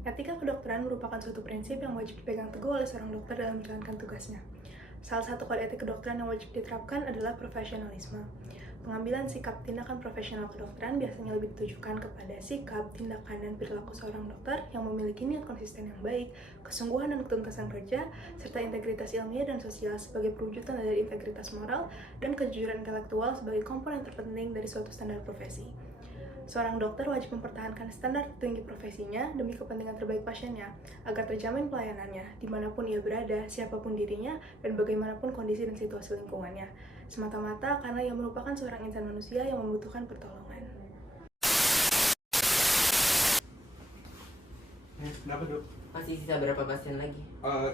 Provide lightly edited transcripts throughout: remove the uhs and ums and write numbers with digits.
Etika kedokteran merupakan suatu prinsip yang wajib dipegang teguh oleh seorang dokter dalam menjalankan tugasnya. Salah satu kode etik kedokteran yang wajib diterapkan adalah profesionalisme. Pengambilan sikap tindakan profesional kedokteran biasanya lebih ditujukan kepada sikap, tindakan, dan perilaku seorang dokter yang memiliki niat konsisten yang baik, kesungguhan dan ketuntasan kerja, serta integritas ilmiah dan sosial sebagai perwujudan dari integritas moral dan kejujuran intelektual sebagai komponen terpenting dari suatu standar profesi. Seorang dokter wajib mempertahankan standar tinggi profesinya demi kepentingan terbaik pasiennya, agar terjamin pelayanannya, dimanapun ia berada, siapapun dirinya, dan bagaimanapun kondisi dan situasi lingkungannya, semata-mata karena ia merupakan seorang insan manusia yang membutuhkan pertolongan. Kenapa dok? Masih sisa berapa pasien lagi?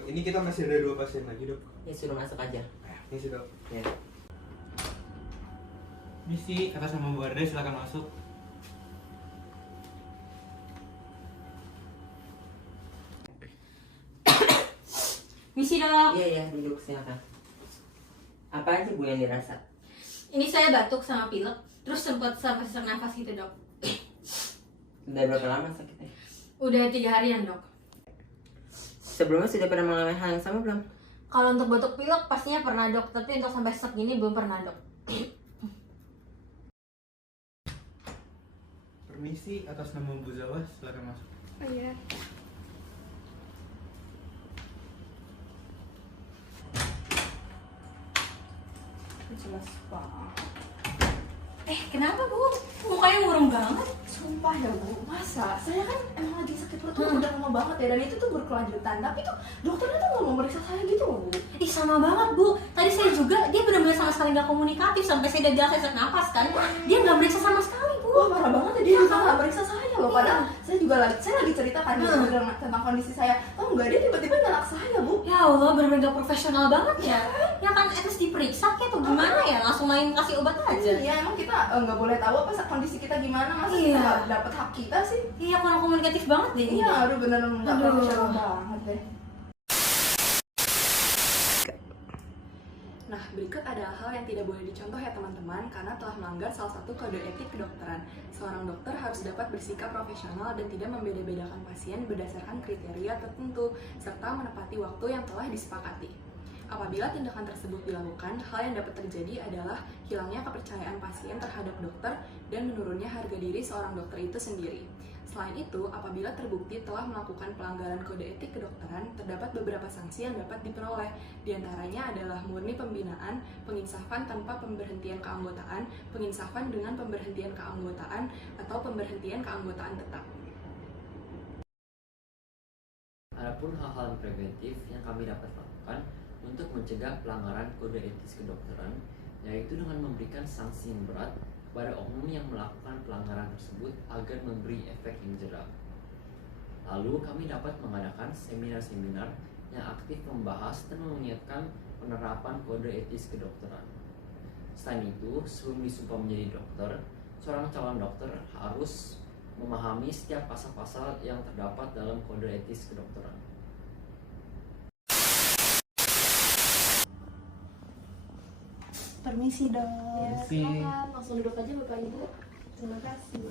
Ini kita masih ada 2 pasien lagi dok. Ya suruh masuk aja. Ini sih dok. Ya. Misi, atas nama Bu Arda, silakan masuk. Misi dok. Iya ya, duduk silakan. Apa aja Bu yang dirasa? Ini saya batuk sama pilek, terus sempat sampai sesak nafas gitu dok. Sudah berapa lama sakitnya? Udah 3 harian dok. Sebelumnya sudah pernah mengalami hal yang sama belum? Kalau untuk batuk pilek pastinya pernah dok, tapi untuk sampai sesak gini belum pernah dok. Permisi, atas nama Bu Zawa, silakan masuk. Oh iya. Jelas banget. Kenapa bu? Mukanya murung banget. Sumpah ya bu, masa? Saya kan emang lagi sakit perut tuh udah lama banget ya. Dan itu tuh berkelanjutan. Tapi tuh dokternya tuh nggak mau meriksa saya gitu loh bu. Ih sama banget bu. Tadi saya juga, dia benar-benar sama sekali nggak komunikatif sampai saya udah bilang sesak nafas kan. Dia nggak meriksa sama sekali bu. Wah parah banget ya, dia juga nggak meriksa saya loh. Padahal saya juga saya lagi cerita kan tentang kondisi saya. Oh enggak, dia tiba-tiba nyalak saya bu. Ya Allah, benar-benar nggak profesional banget ya. Ya kan, at least diperiksa kayak tuh gimana ya? Langsung main kasih obat aja. Iya emang kita nggak boleh tahu apa kondisi kita gimana. Masa Iya. kita nggak dapat hak kita sih? Iya, kurang komunikatif banget deh. Iya, aduh bener-bener nggak Aduh. profesional banget deh. Nah, berikut adalah hal yang tidak boleh dicontoh ya teman-teman karena telah melanggar salah satu kode etik kedokteran. Seorang dokter harus dapat bersikap profesional dan tidak membeda-bedakan pasien berdasarkan kriteria tertentu serta menepati waktu yang telah disepakati. Apabila tindakan tersebut dilakukan, hal yang dapat terjadi adalah hilangnya kepercayaan pasien terhadap dokter dan menurunnya harga diri seorang dokter itu sendiri. Selain itu, apabila terbukti telah melakukan pelanggaran kode etik kedokteran, terdapat beberapa sanksi yang dapat diperoleh. Di antaranya adalah murni pembinaan, penginsafan tanpa pemberhentian keanggotaan, penginsafan dengan pemberhentian keanggotaan, atau pemberhentian keanggotaan tetap. Adapun hal-hal preventif yang kami dapat lakukan untuk mencegah pelanggaran kode etis kedokteran, yaitu dengan memberikan sanksi yang berat kepada oknum yang melakukan pelanggaran tersebut agar memberi efek yang jera. Lalu kami dapat mengadakan seminar-seminar yang aktif membahas dan mengingatkan penerapan kode etis kedokteran. Selain itu, sebelum disumpah menjadi dokter, seorang calon dokter harus memahami setiap pasal-pasal yang terdapat dalam kode etis kedokteran. Permisi dok. Permisi. Silakan langsung duduk aja bapak ibu. Terima kasih.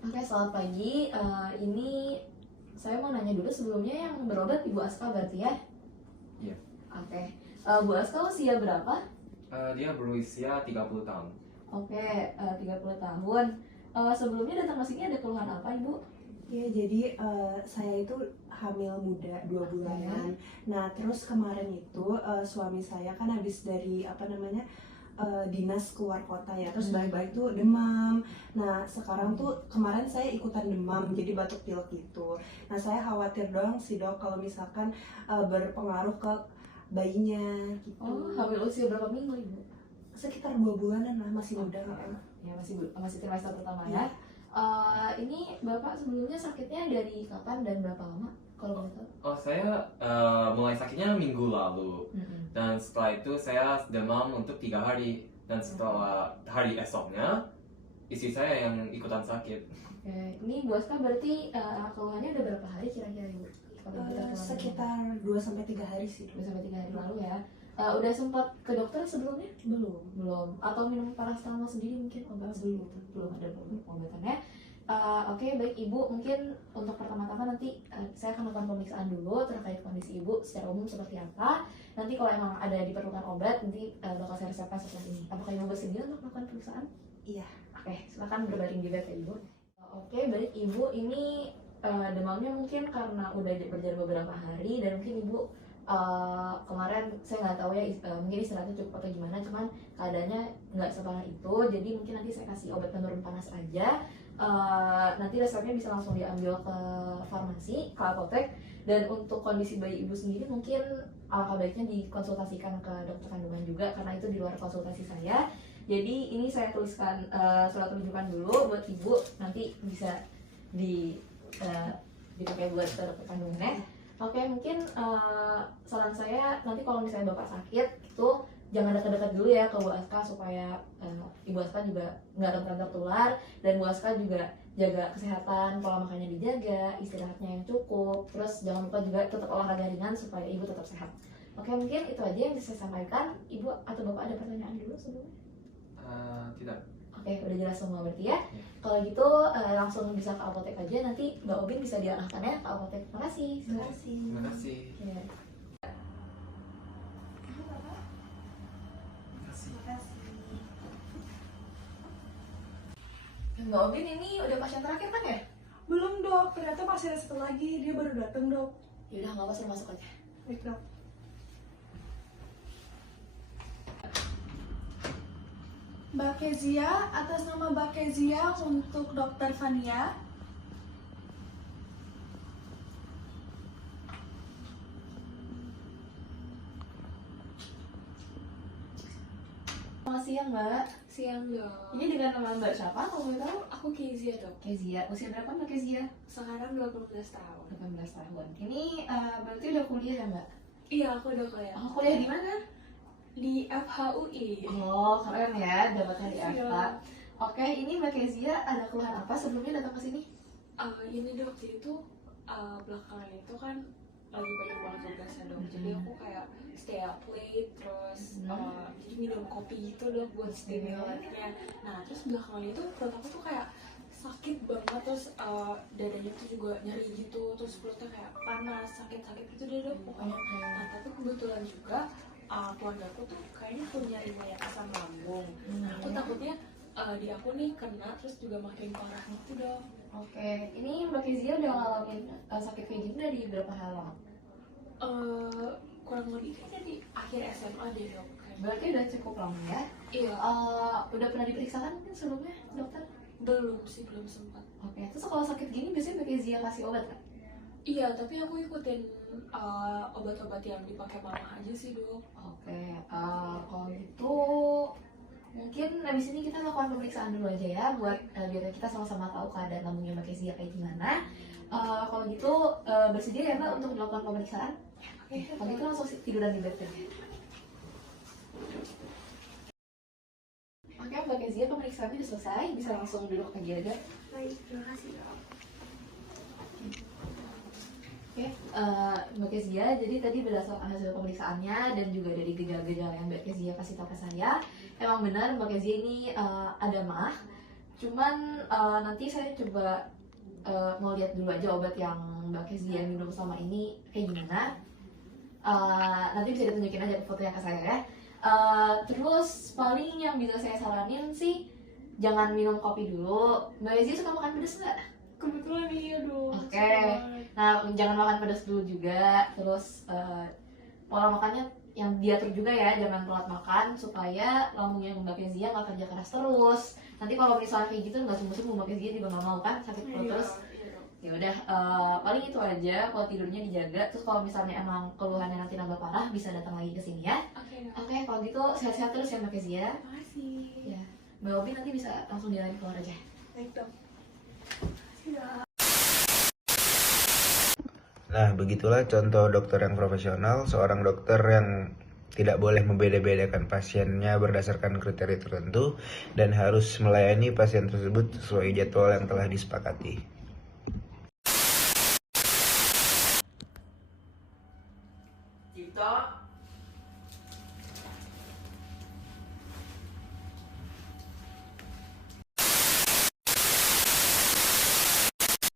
Oke, selamat pagi. Ini saya mau nanya dulu sebelumnya yang berobat Ibu Aska berarti ya? Iya. Oke. Bu Aska usia berapa? Dia berusia 30 tahun. Oke, 30 tahun. Sebelumnya datang ke sini ada keluhan apa Ibu? Ya, jadi saya itu hamil muda 2 bulanan. Nah, terus kemarin itu suami saya kan habis dari dinas keluar kota ya, terus balik-balik tuh demam. Nah, sekarang tuh kemarin saya ikutan demam, jadi batuk pilek gitu. Nah, saya khawatir doang sih dok kalau misalkan berpengaruh ke bayinya gitu. Oh, hamil usia berapa minggu Ibu? Sekitar 2 bulanan lah, masih muda kok. Ya, masih trimester pertama ya. Ini Bapak sebelumnya sakitnya dari kapan dan berapa lama? Kalau boleh tahu? Oh, saya mulai sakitnya minggu lalu. Dan setelah itu saya demam untuk 3 hari. Dan setelah hari esoknya, istri saya yang ikutan sakit. Oke, ini Bu Aska berarti keluhannya udah berapa hari kira-kira Ibu? Kalau kita keluhan Sekitar 2-3 hari sih. 2-3 hari lalu ya. Udah sempat ke dokter sebelumnya? Belum. Atau minum paracetamol sendiri mungkin obat belum ada obatannya. Oke, baik Ibu, mungkin untuk pertama-tama nanti saya akan lakukan pemeriksaan dulu terkait kondisi Ibu secara umum seperti apa. Nanti kalau emang ada diperlukan obat, nanti bakal saya resepkan setelah ini. Apakah Ibu bersedia untuk melakukan pemeriksaan? Iya. Oke, silakan berbaring juga ke Ibu. Oke, baik Ibu, ini demamnya mungkin karena udah berjalan beberapa hari dan mungkin Ibu kemarin saya nggak tahu ya mungkin istirahatnya cukup atau gimana, cuman keadaannya nggak separah itu, jadi mungkin nanti saya kasih obat penurun panas aja. Nanti resepnya bisa langsung diambil ke farmasi, ke apotek. Dan untuk kondisi bayi Ibu sendiri mungkin alangkah baiknya dikonsultasikan ke dokter kandungan juga, karena itu di luar konsultasi saya. Jadi ini saya tuliskan surat rujukan dulu buat Ibu, nanti bisa dipakai buat ke dokter kandungannya. Oke, mungkin saran saya nanti kalau misalnya Bapak sakit itu jangan dekat-dekat dulu ya ke Bu Aska, supaya Ibu Aska juga nggak rentan tertular, dan Bu Aska juga jaga kesehatan, pola makannya dijaga, istirahatnya yang cukup, terus jangan lupa juga tetap olahraga ringan supaya Ibu tetap sehat. Oke, mungkin itu aja yang bisa saya sampaikan. Ibu atau Bapak ada pertanyaan dulu sebelumnya? Tidak. Oke, udah jelas semua berarti ya. Kalau gitu langsung bisa ke apotek aja, nanti Mbak Obin bisa diarahkan ya ke apotek. Terima kasih. Terima kasih. Ya. Mbak Obin ini udah pasien terakhir kan ya? Belum dok, ternyata masih ada satu lagi, dia baru datang dok. Yaudah nggak apa, saya masuk aja. Baik dok. Mbak Kezia, atas nama Mbak Kezia untuk Dokter Fania. Selamat siang Mbak. Siang dok. Ini dengan nama Mbak siapa kalau boleh tahu? Aku Kezia dok. Kezia. Usia berapa Mbak Kezia? Sekarang 18 tahun. 18 tahun. Ini berarti udah kuliah ya Mbak? Iya, aku udah kuliah. Oh, kuliah di mana? Di FHUI. Oh, keren ya dapatnya di Iya. FH. Oke, ini Mbak Kezia ada keluhan apa sebelumnya datang ke sini? Ini dok, jadi tuh belakangan itu kan lagi banyak banget tugasnya dok. Jadi aku kayak stay up late, terus jadi minum kopi gitu dok buat stimulannya. Nah, terus belakangan itu perut aku tuh kayak sakit banget, terus dadanya tuh juga nyeri gitu, terus perutnya kayak panas, sakit-sakit gitu deh dok pokoknya. Nah, tapi kebetulan juga keluarga aku tuh kayaknya punya riwayat asam lambung. Nah, aku takutnya di aku nih kena terus juga makin parah gitu dok. Oke, ini Mbak Kezia udah ngalamin sakit kayak gini dari berapa hari lama? Kurang lebih kayaknya di akhir SMA deh dok. Berarti udah cukup lama ya? Iya. Udah pernah diperiksakan mungkin sebelumnya dokter? Belum sih, belum sempat. Oke, terus kalau sakit gini biasanya Mbak Kezia kasih obat kan? Iya, tapi aku ikutin obat-obat yang dipakai mama aja sih dok. Oke, kalau gitu mungkin habis ini kita lakukan pemeriksaan dulu aja ya, buat biar kita sama-sama tahu keadaan lambungnya Mbak Kezia kayak gimana. Kalau gitu bersedia ya Mbak untuk melakukan pemeriksaan? Oke, kalau gitu langsung tiduran di bed ya. Oke, Mbak Kezia pemeriksaannya sudah selesai, bisa langsung duduk aja. Baik, terima kasih dok. Oke, Mbak Kezia, jadi tadi berdasarkan hasil pemeriksaannya dan juga dari gejala-gejala yang Mbak Kezia kasih tahu ke saya, emang benar Mbak Kezia ini ada MAH. Cuman nanti saya coba mau lihat dulu aja obat yang Mbak Kezia minum selama ini kayak gimana. Nanti bisa ditunjukin aja fotonya ke saya ya. Terus paling yang bisa saya saranin sih jangan minum kopi dulu. Mbak Kezia suka makan pedas nggak? Kebetulan iya dok. Oke. Nah, jangan makan pedas dulu juga. Terus pola makannya yang diatur juga ya, jangan telat makan supaya lambungnya Mbak Kezia nggak kerja keras terus. Nanti kalau misalnya kayak gitu nggak sembuh-sembuh, Mbak Kezia juga nggak mau kan sakit perut terus. Ya udah, paling itu aja. Kalau tidurnya dijaga. Terus kalau misalnya emang keluhannya nanti nambah parah, bisa datang lagi ke sini ya. Oke, kalau gitu sehat-sehat terus ya Mbak Kezia. Makasih. Ya, Mbak Obi nanti bisa langsung diarahin keluar aja. Baik dok. Nah, begitulah contoh dokter yang profesional, seorang dokter yang tidak boleh membeda-bedakan pasiennya berdasarkan kriteria tertentu dan harus melayani pasien tersebut sesuai jadwal yang telah disepakati.